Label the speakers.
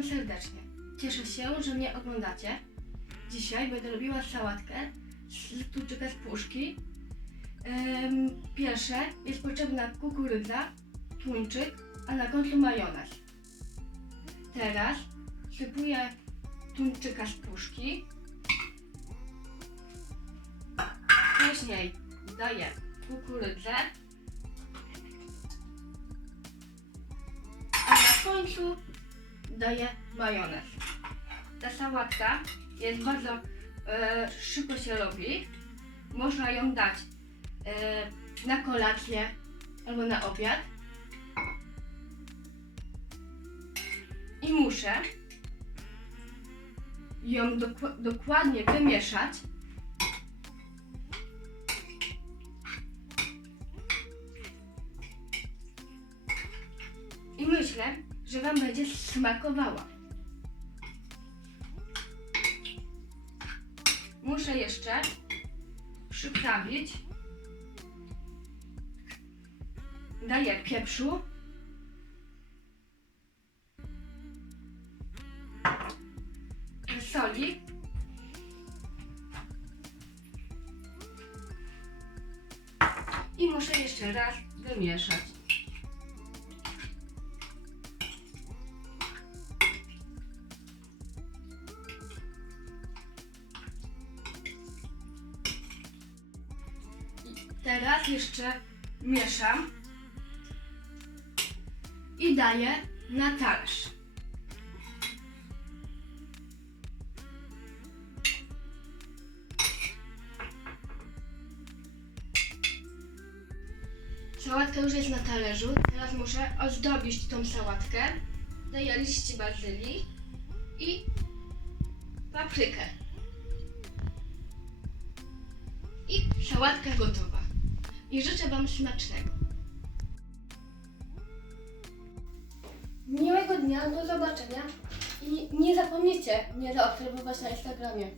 Speaker 1: serdecznie. Cieszę się, że mnie oglądacie. Dzisiaj będę robiła sałatkę z tuczyka z puszki. Em, pierwsze jest potrzebna kukurydza, tuńczyk, a na końcu majonez. Teraz sypuję tuńczyka z puszki. Później daję kukurydzę. A na końcu daję majonez. Ta sałatka jest bardzo e, szybko się robi. Można ją dać e, na kolację albo na obiad. I muszę ją dokładnie wymieszać. I myślę, że Wam będzie smakowała. Muszę jeszcze przyprawić. Daję pieprzu. Soli. I muszę jeszcze raz wymieszać. Teraz jeszcze mieszam i daję na talerz. Sałatka już jest na talerzu. Teraz muszę ozdobić tą sałatkę. Daję liście bazylii i paprykę. I sałatka gotowa. I życzę Wam smacznego. Miłego dnia, do zobaczenia i nie zapomnijcie mnie zaobserwować na Instagramie.